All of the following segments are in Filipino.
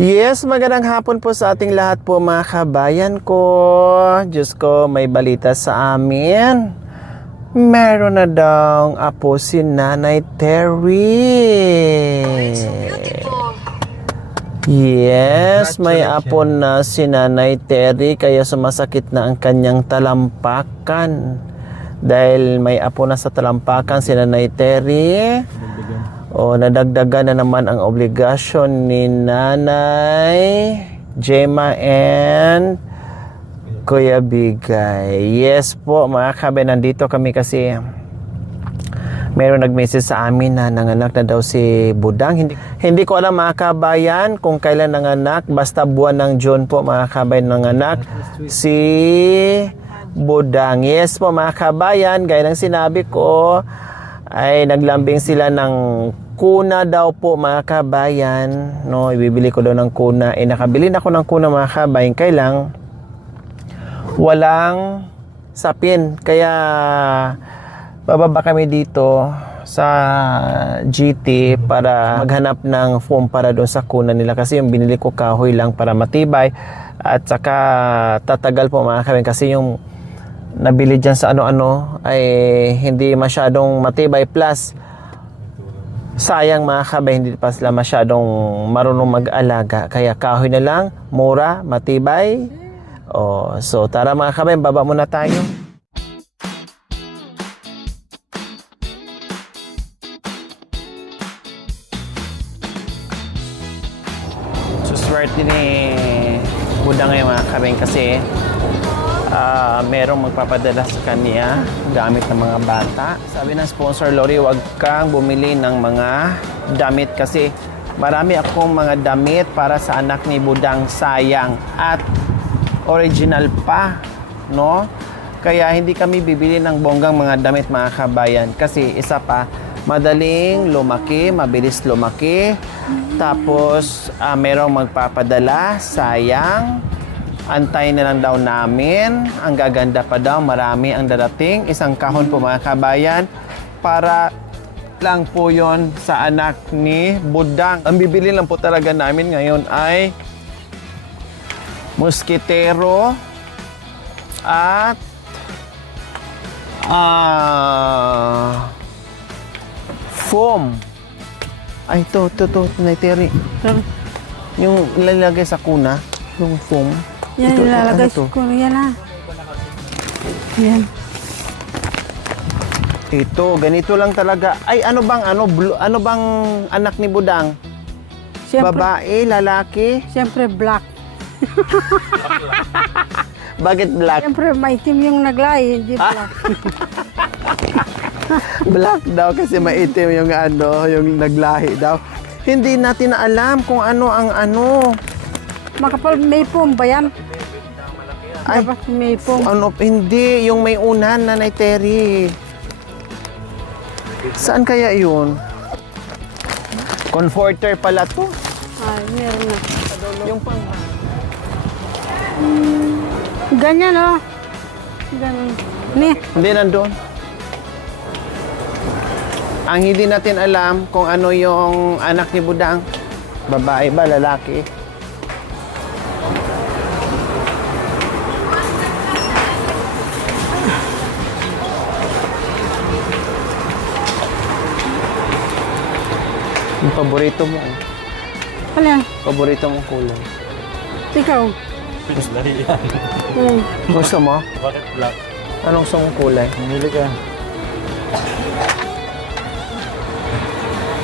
Yes, magandang hapon po sa ating lahat po mga kabayan ko. Diyos ko, may balita sa amin. Meron na daw apo si Nanay Terry. Yes, may apo na si Nanay Terry kaya sumasakit na ang kanyang talampakan. Dahil may apo na sa talampakan si Nanay Terry. O nadagdagan na naman ang obligasyon ni Nanay Gemma and Kuya Bigay. Yes po mga kabayan, nandito kami kasi meron nag-message sa amin na nanganak na daw si Budang. Hindi ko alam mga kabayan kung kailan nanganak, basta buwan ng June po mga kabayan nanganak si Budang. Yes po mga kabayan, gaya ng sinabi ko, ay naglambing sila ng kuna daw po mga kabayan, no, ibibili ko daw ng kuna. Nakabili na ako ng kuna mga kabayan, kailang walang sapin, kaya bababa kami dito sa GT para maghanap ng foam para doon sa kuna nila, kasi yung binili ko kahoy lang para matibay at saka tatagal po mga kabayan, kasi yung nabili dyan sa ano-ano ay hindi masyadong matibay, plus sayang mga kabay, hindi pa sila masyadong marunong mag-alaga, kaya kahoy na lang, mura, matibay. So tara mga kabay, baba muna tayo. So swerte ni Budang ngayon mga kabay, kasi merong magpapadala sa kanya gamit ng mga bata. Sabi ng sponsor Lori, huwag kang bumili ng mga damit kasi marami akong mga damit para sa anak ni Budang, sayang, at original pa, no? Kaya hindi kami bibili ng bonggang mga damit mga kabayan, kasi isa pa, madaling lumaki, mabilis lumaki, tapos merong magpapadala, sayang. Antay na lang daw namin. Ang gaganda pa daw. Marami ang darating. Isang kahon po mga kabayan. Para lang po yon sa anak ni Budang. Ang bibili lang po talaga namin ngayon ay muskitero at foam. Ay, ito, Nanay Terry. Yung lalagay sa kuna, yung foam. Yan, ito, ilalagay ano to? ko. Yan na. Yan. Ito, ganito lang talaga. Ay, ano bang anak ni Budang? Siyempre, Babae, lalaki? siyempre black. Bakit black? Siyempre maitim yung naglahi, hindi black. Black daw kasi maitim yung yung naglahi daw. Hindi natin alam kung ano ang ano. Makapal, may foam ba yan? Ay, Dapat may foam. hindi. Yung may unan, Nanay Terry. Saan kaya yun? Comforter pala to. Ay, meron na. Yung pang... Ganyan, oh. Ganyan. Ni. Hindi nandun. Ang hindi natin alam kung ano yung anak ni Budang. Babae ba, lalaki? Yung paborito mo. Ano yan? Paborito mong kulay. Ikaw. Gusto mo? Bakit black? Anong gusto mong kulay? Pumili ka.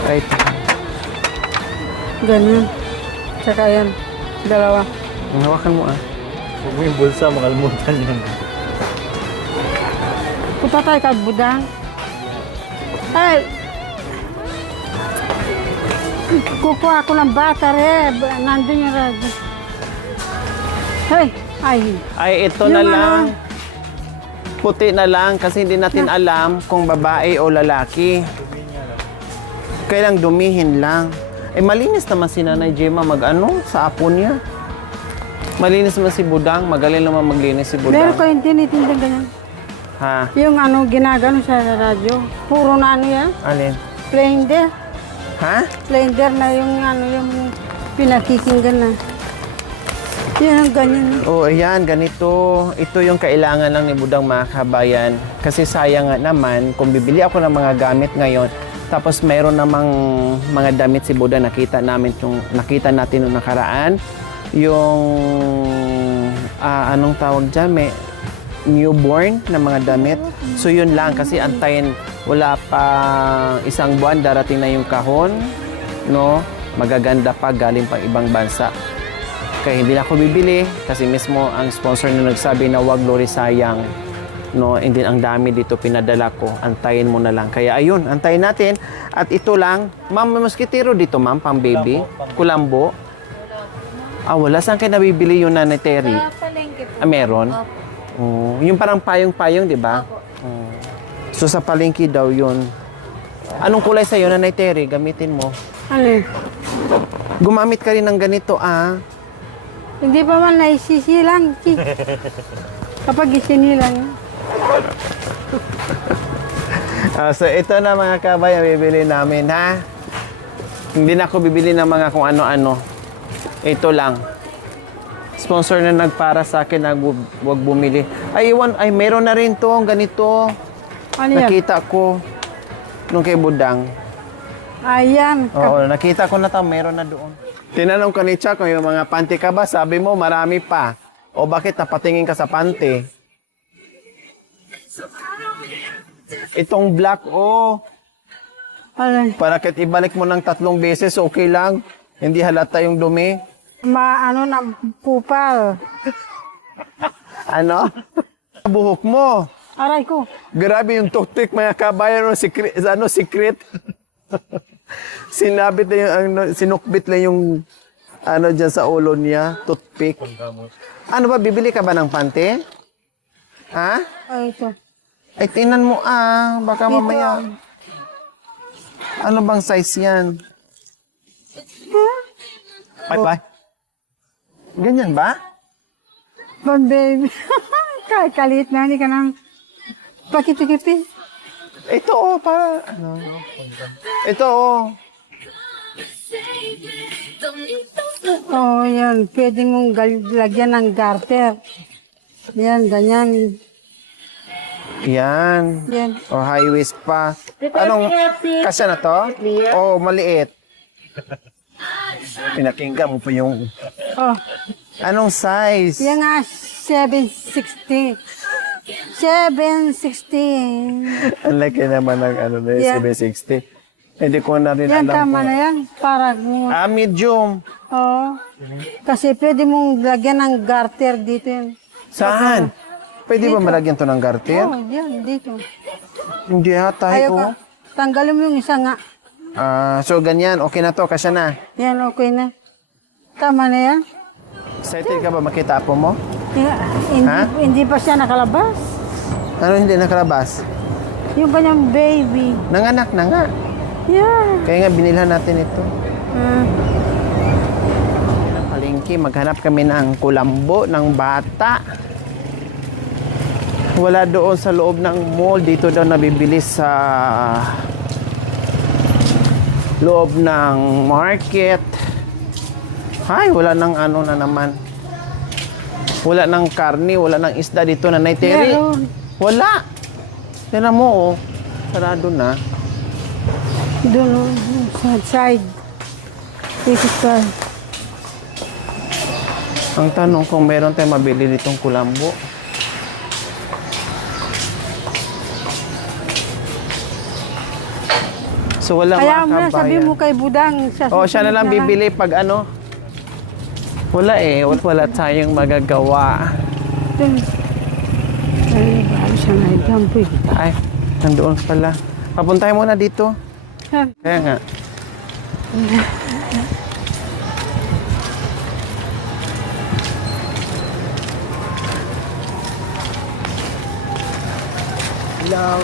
Right. Ganyan. Tsaka yan. Dalawa. Hawakan mo ah. Huwag mo yung bulsa, makalimutan yan. Punta tayo kay Budang. Ay! Kukuha ako ng battery. Nandun yung radyo. Hey! Ay! Ay, ito Yung na ano? lang. Puti na lang kasi hindi natin alam kung babae o lalaki. Kailang dumihin lang. Eh, malinis naman si Nanay Gemma sa apo niya. Malinis naman si Budang. Magaling naman maglinis si Meron Budang. ko yung tinitindig ganyan. Ha? Yung ginagano sa radyo. Puro na yan. Alin? Blender. Ha? Blender na yung yung pinakikinggan na. Yan ang ganyan. Oh, ayan, ganito. Ito yung kailangan lang ni Budang mga kabayan. Kasi sayang nga naman, kung bibili ako ng mga gamit ngayon, tapos mayroon namang mga damit si Budang nakita natin nung nakaraan. Yung, anong tawag dyan? May newborn na mga damit. So yun lang, kasi antayin, wala pa isang buwan, darating na yung kahon. No? Magaganda pa, galing pang ibang bansa. Kaya hindi na ako bibili kasi mismo ang sponsor na nagsabi na wag Lori sayang. No, hindi ang dami dito pinadala ko. Antayin mo na lang. Kaya ayun, antayin natin. At ito lang, ma'am, may mosquitero dito, ma'am, pang baby. Kulambo. Wala. Saan kayo nabibili yung Nanay Terry? Palengke po. Meron? Oh, yung parang payong-payong, di ba? Oh. So sa palengke daw yun. Anong kulay sa'yo, Nanay Terry? Gamitin mo. Ano? Gumamit ka rin ng ganito, Hindi pa man naisisilang. Kapag isinilang. So ito na mga kabay ang bibili namin, ha? Hindi na ako bibili ng mga kung ano-ano. Ito lang. Sponsor na nagpara sa akin na wag bumili. Ay, meron na rin to, ganito. Ano yan? Nakita ko nung kay Budang. Ayan. Oo, nakita ko na to, meron na doon. Tinanong ko ni Cha kung yung mga panty ka ba, sabi mo marami pa. O bakit napatingin ka sa panty? Itong black, Ano? para kahit ibalik mo ng 3 beses, okay lang. Hindi halata yung dumi. Ano na, pupal. Ano? Buhok mo. Aray ko. Grabe yung toothpick, mga kabayan, secret. Sinabit na yung, sinukbit na yung, dyan sa ulo niya, toothpick. Ano ba, bibili ka ba ng panty? Ha? Ito. Ay, tingnan mo, baka mamaya. Ano bang size yan? Ay. Ganyan ba? Bon baby. Kalit na, hindi ka nang pakitikipin. Ito, para, Ito, Yan. Pwede mong lagyan ng garter. Yan, ganyan. Yan. Yan. O, high waist pa. Anong, kasya na to? O, maliit. Pinakinggan mo pa yung, anong size? Yan nga, 760. 760. Ang laki naman ng Yeah. 760. Hindi ko na rin Yan, alam tama kung... na yan. Para mo. Medium. Kasi pwede mong lagyan ng garter dito yan. Saan? Pwede ba Dito. malagyan to ng garter? Yan, dito. Hindi ata, Ayaw ka. Tanggalin mo yung isa nga. So, ganyan. Okay na to. Kasya na. Yan, okay na. Tama na yan. Excited ka ba makita po mo? Yeah, Ha? hindi pa siya nakalabas. Ano hindi nakalabas? Yung kanyang baby. Nanganak na nga. Yeah. Kaya nga binilhan natin ito. Palengke, maghanap kami ng kulambo ng bata. Wala doon sa loob ng mall. Dito daw nabibili sa loob ng market. Ay, wala nang ano na naman. Wala nang karne, wala nang isda dito na Terry. Meron. Wala. Tignan mo, sarado na. Doon, sa side. Dito sa... Ang tanong kung meron tayong mabili nitong kulambo. So wala Kaya mga mo na, sabi kabayan. mo kay Budang. Siya na lang bibili pag ano. Wala wala tayong magagawa. Doon. Ay, balo siya na itampo eh. Ay, nandoon pala. Papuntahin muna dito. Kaya nga. Hello.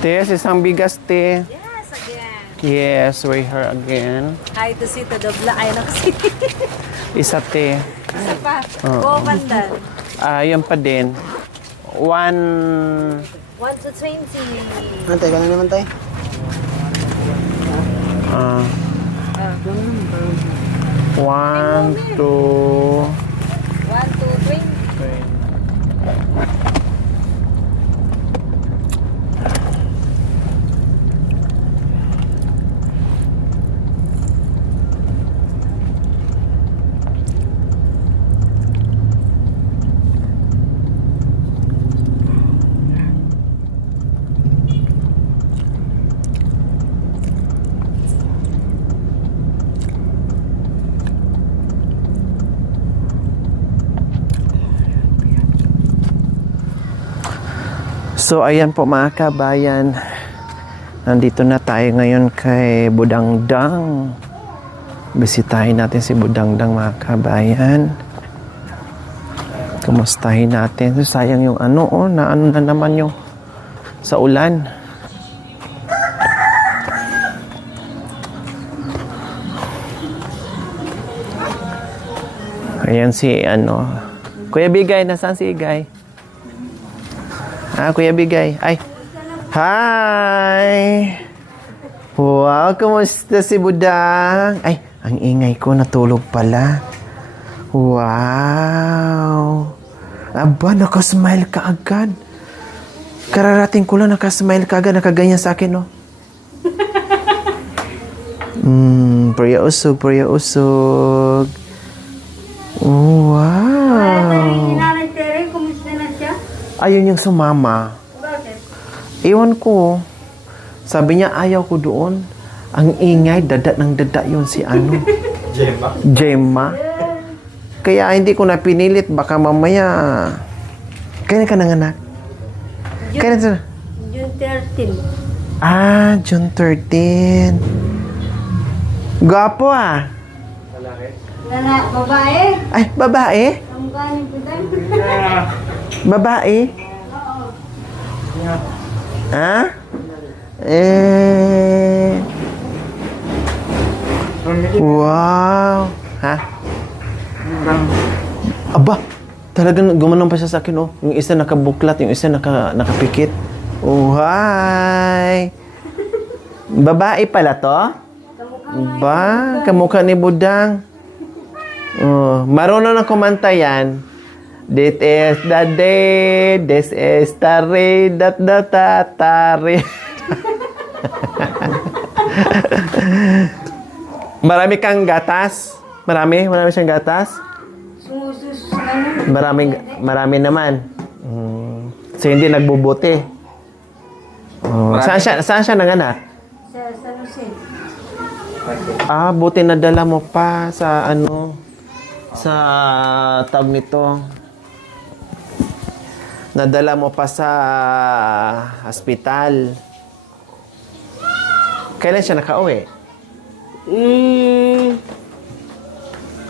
Te, isang bigas, te. Yes, again. Yes, we're here again. Hi to si Tadobla. Ay, na kasi. Isa, te. Isa pa. Go, Pandan. Yan pa din. 1... 1 to 20. Antay ka na naman tayo. 1, 2, 1, 2, 3. 3. So ayan po mga kabayan, nandito na tayo ngayon kay Budangdang. Bisitahin natin si Budangdang mga kabayan. Kumustahin natin. So, sayang yung ano, na ano na naman yung sa ulan. Ayan si ano, Kuya Bigay, nasaan si Igay? Kuya Bigay. Ay. Hi! Wow, kumusta si Budang? Ay, ang ingay ko, natulog pala. Wow! Aba, nakasmile ka agad. Kararating ko lang, nakasmile ka agad, nakaganyan sa akin, no? Priya usog, priya usog. Oh, wow! Ayun yung sumama. Iwan ko. Sabi niya, ayaw ko doon. Ang ingay, dada ng dada yun si ano. Gemma. Kaya hindi ko na pinilit. Baka mamaya. Kailan ka nanganak? Kailan ka? June 13. June 13. Gwapo Babae. Ay, babae? Ang galing po tayo. Babae? Wow. Aba, talagang gumanong pa siya sa akin, oh. Yung isa nakabuklat, yung isa nakapikit. Oh, hi. Babae pala to? Ba, kamukha ni Budang. Oh, marunong na kumanta yan. This is the day, this is the day, that the tatari. Marami kang gatas? Marami siyang gatas? Marami naman. So hindi nagbubuti. Oh, saan siya nanganak? Sa San Jose. Buti nadala mo pa sa ano, sa tawag nito. Nadala mo pa sa hospital. Kailan siya nakauwi?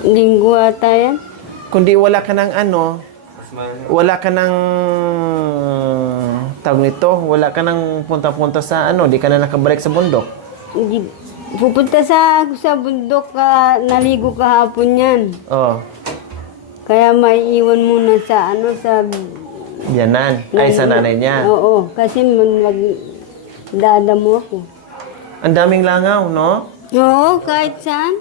Linggo ata yan. Kundi wala ka ng ano, wala ka ng tawag nito, wala ka ng punta-punta sa ano, di ka na nakabalik sa bundok. Pupunta sa bundok, naligo kahapon yan. Oh, Kaya may iwan muna sa sa yanan. Ay, sa nanay niya. Oo, kasi magdadamo ako. Ang daming langaw, no? Oo, kahit saan.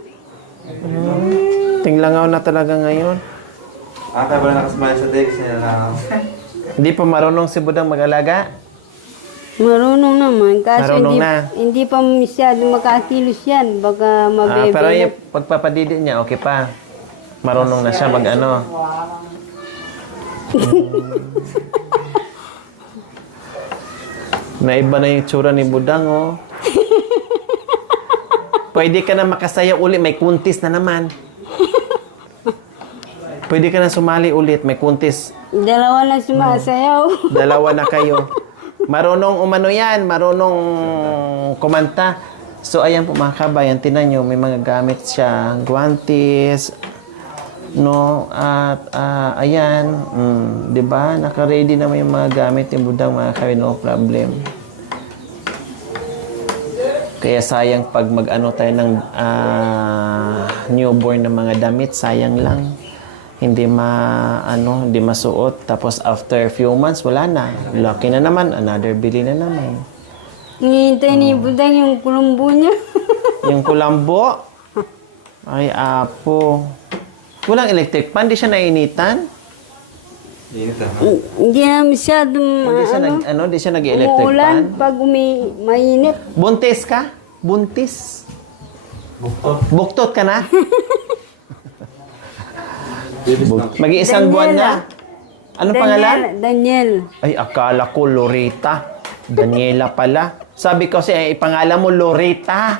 Tinglangaw na talaga ngayon. Kaya ba nakasmile sa day kasi na Hindi pa marunong si Budang mag-alaga? Marunong naman. Kasi Marunong na. hindi pa masyado makakilos yan. Baka mabebe. Pero yung pagpapadidi niya, okay pa. Marunong na siya mag-ano. Naiba na yung tsura ni Budang, oh. Pwede ka na makasaya uli, may kuntis na naman. Pwede ka na sumali ulit, may kuntis. Dalawa na sumasayaw. Dalawa na kayo. Marunong umano yan, marunong kumanta. So, ayan po mga kabayan, tinan nyo, may mga gamit siya, guantes, no, at ayan, di ba? Naka-ready naman yung mga gamit yung Budang, mga kabayan, no problem. Kaya sayang pag mag-ano tayo ng newborn na mga damit, sayang lang. Hindi hindi masuot. Tapos after few months, wala na. Lucky na naman, another bili na naman. Hinihintay ni Budang yung kulumbo niya. Yung kulambo, Ay, apo. Walang electric fan? Di siya nainitan? Init ah. Hindi na masyadong, Di siya nag-electric fan? umuulan pag mainit. Buntis ka? Buntis? Buktot. Buktot ka na? Bibis na. Mag-iisang buwan na? Ano pangalan? Daniel. Ay, akala ko Loretta. Daniela pala. Sabi ko siya, ipangalan mo Loretta.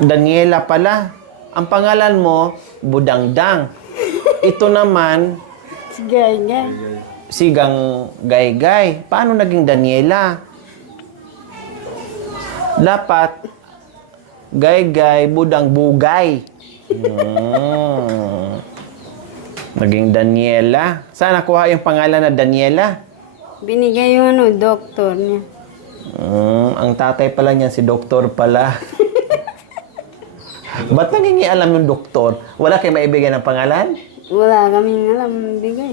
Daniela pala. Ang pangalan mo, Budangdang. Ito naman, Sige, nga. Sigang Gaygay. Paano naging Daniela? Dapat, Gaygay, Budang Bugay. Naging Daniela. Saan nakuha yung pangalan na Daniela? Binigay yung doktor niya. Ang tatay pala niya, si doktor pala. Ba't nangingialam yung doktor? Wala kayo maibigay ng pangalan? Wala kaming alam, bigay.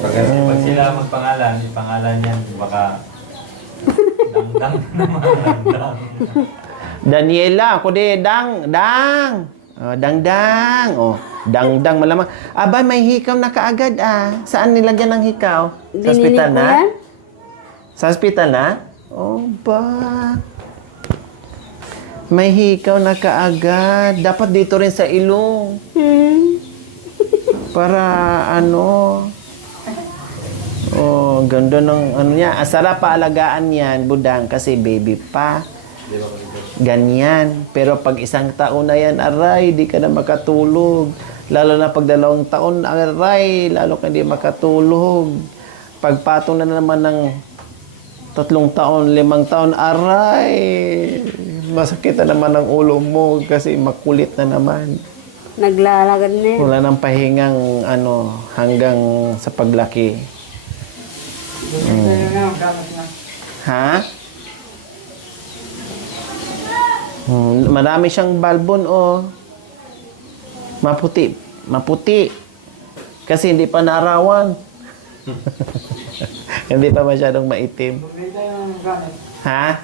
Pag sila magpangalan, yung pangalan niyan, baka dang-dang naman, Daniela, ako di, dang. Dang. Oh, dang malamang. Aba, may hikaw na kaagad Saan nilagyan ng hikaw? Sa Binili ospital ko na? yan. Sa ospital na? Oh, ba? May hikaw na kaagad. Dapat dito rin sa ilong. Para Oh, ganda ng niya. Sarap paalagaan yan, Budang, kasi baby pa. Ganyan. Pero pag isang taon na yan, aray, di ka na makatulog. Lalo na pag 2 taon, aray, lalo ka hindi makatulog. Pagpatong na naman ng 3 taon, 5 taon, aray, masakit na naman ang ulo mo kasi makulit na naman. Naglalagad na yun. Wala nang pahingang hanggang sa paglaki. Ha? Marami siyang balbon Maputi. Kasi hindi pa narawan. Hindi pa masyadong maitim. Ha?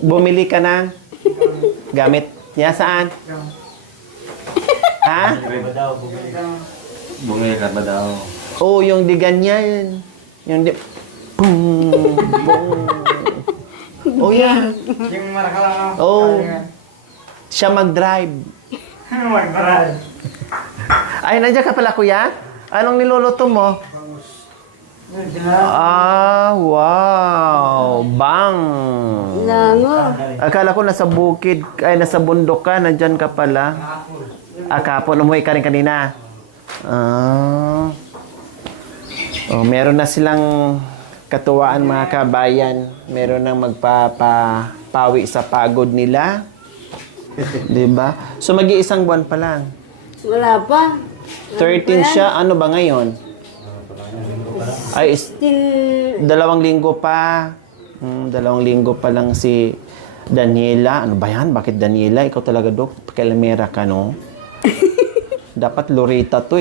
Bumili ka ng gamit niya saan? Ha? Bumili ka ba daw? Oh, yung di ganyan. Yung di... Boom! Boom! Oh, yeah. Yung maraka Oh. Siya mag-drive. Mag-drive. Ay, nandiyan ka pala, kuya? Anong niluluto mo? Wow! Bang! Lango. Akala ko nasa bukid, nasa bundok ka, nandyan ka pala. Kapon, umuwi ka rin kanina. Meron na silang katuwaan mga kabayan. Meron nang magpapawi sa pagod nila. Diba? So, mag-iisang buwan pa lang. Wala pa. 13 siya. Ano ba ngayon? Ay, 2 linggo pa. 2 linggo pa lang si Daniela. Ano ba yan? Bakit Daniela? Ikaw talaga, Dok. Pakialamera ka, no? Dapat Loretta to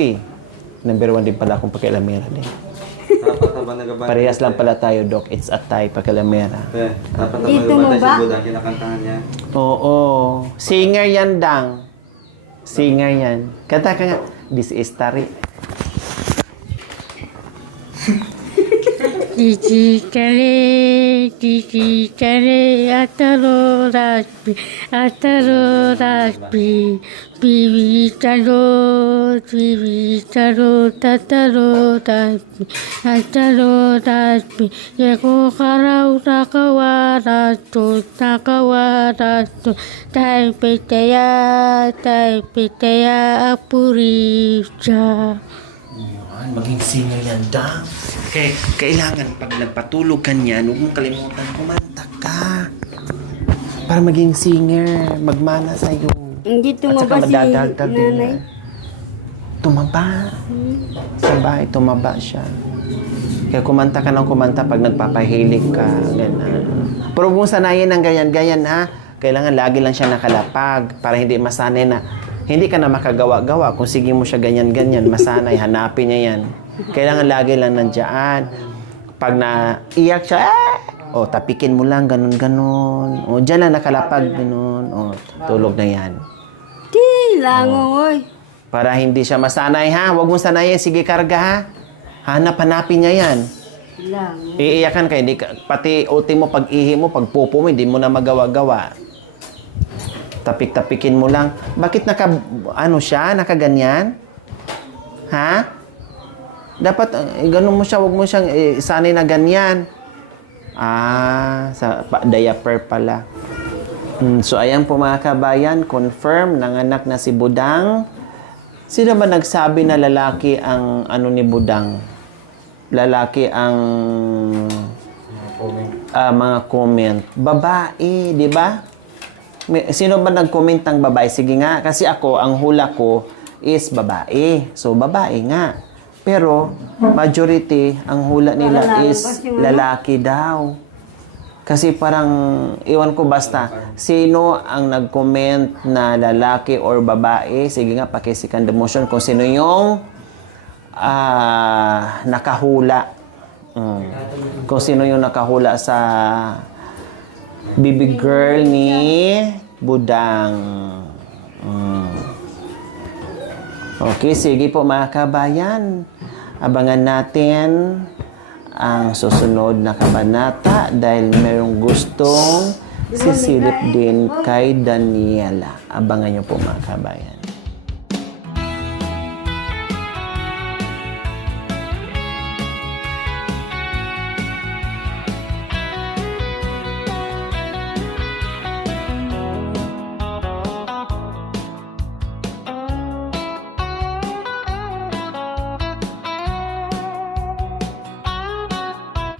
Number 1 din pala akong pakialamera din. Dapat habang nagabanda. Parehas lang pala tayo, Dok. It's a tie, pakialamera. Dapat habang Dito mo nagabanda ba? si Budang, kinakantahan niya. Oo. Singer yan, Dang. Singer yan. Kanta ka nga. This is Tari. Kiki kare, ataro raspi, bibi taro, tataro raspi, yako karau takawarastu, tai petaya apurija. Maging singer yan, Dang. Kailangan pag nagpatulog ka niyan, huwag mong kalimutan kumanta ka. Para maging singer, magmana sa'yo. Hindi At saka tumaba si madadagdag din nanay. yan. Tumaba. Sa bahay, tumaba siya. Kaya kumanta ka ng kumanta pag nagpapahilig ka. Ganyan. Pero huwag mong sanayin ng ganyan-ganyan, ha? Kailangan lagi lang siya nakalapag para hindi masanay na hindi ka na makagawa-gawa. Kung sige mo siya ganyan-ganyan, masanay, hanapin niya yan. Kailangan lagi lang nandiyan. Pag naiyak siya, O, tapikin mo lang, ganun. O, dyan lang nakalapag, ganun. O, tulog na yan. Di, lango, oy. Para hindi siya masanay, ha? Huwag mo sanayin. Sige, karga, ha? Hanap-hanapin niya yan. Lango. Iiyakan ka, hindi ka, pati uti mo, pag-ihi mo, pag-pupo mo, hindi mo na magawa-gawa. Tapik-tapikin mo lang. Bakit siya? Nakaganyan? Ha? Dapat, ganun mo siya, huwag mo siyang sanay na ganyan. Diaper pala. So, ayan po mga kabayan, confirm, nanganak na si Budang. Sino ba nagsabi na lalaki ang ni Budang? Lalaki ang mga comment. Babae, di ba? Sino ba nag-comment ng babae? Sige nga, kasi ako, ang hula ko is babae. So, babae nga. Pero, majority, ang hula nila is lalaki daw. Kasi parang, iwan ko basta, sino ang nag-comment na lalaki or babae? Sige nga, paki-second motion kung sino yung nakahula. Kung sino yung nakahula sa baby girl ni Budang. Okay, sige po mga kabayan. Abangan natin ang susunod na kabanata dahil mayroong gustong sisilip din kay Daniela. Abangan nyo po mga kabayan.